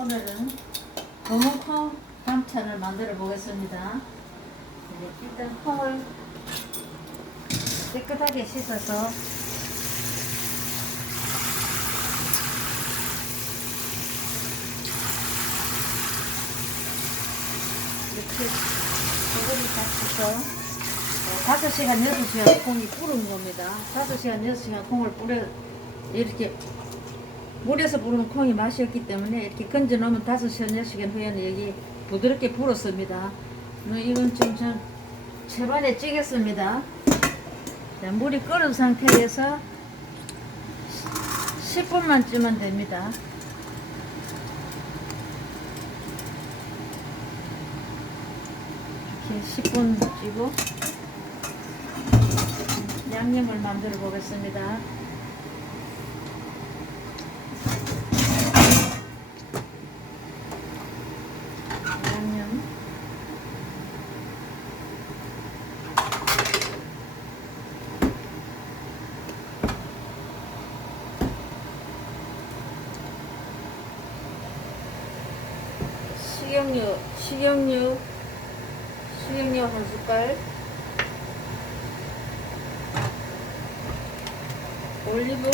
오늘은 검은콩 감찬을 만들어 보겠습니다. 네, 일단 콩을 깨끗하게 씻어서 이렇게 소금이 닦아서 5시간, 6시간 콩이 뿌른 겁니다. 5시간, 6시간 콩을 뿌려 이렇게 물에서 부르는 콩이 맛이 없기 때문에 이렇게 건져 놓으면 5시간, 6시간 후에는 여기 부드럽게 불었습니다. 뭐 이건 좀전 채반에 찌겠습니다. 자, 물이 끓은 상태에서 10분만 찌면 됩니다. 이렇게 10분 찌고 양념을 만들어 보겠습니다. 양념 식용유 식용유 식용유 한 숟갈. 올리브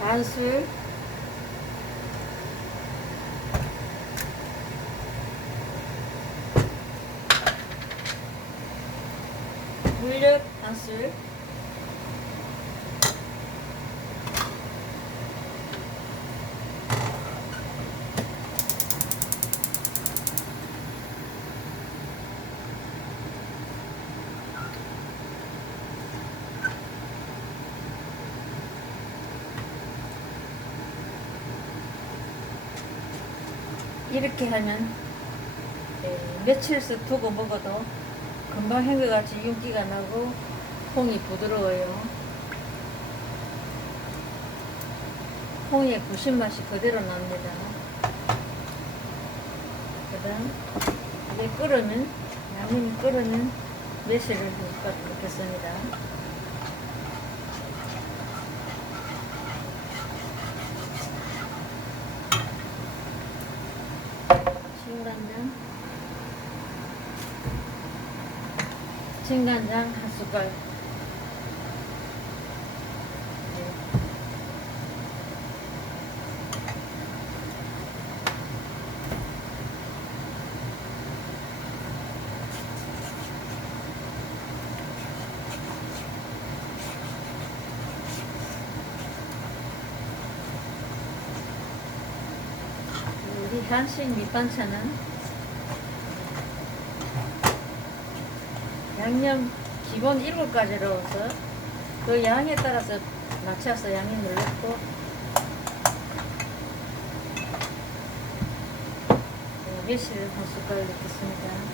반술. 물엿 반술 이렇게 하면 에, 며칠씩 두고 먹어도 금방 한것 같이 윤기가 나고 콩이 부드러워요. 콩의 구신 맛이 그대로 납니다. 그 다음 이게 끓으면 양념이 끓으면 매실을 넣겠습니다. 진간장 진간장 한 숟갈 한식 밑반찬은 양념 기본 7가지로 넣어서 그 양에 따라서 맞춰서 양념을 넣고 네, 매실 한 숟갈 넣겠습니다.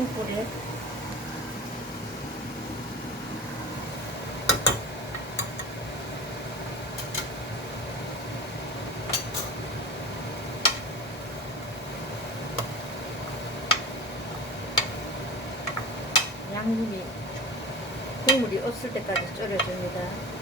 중불에 양념이 국물이 없을 때까지 졸여줍니다.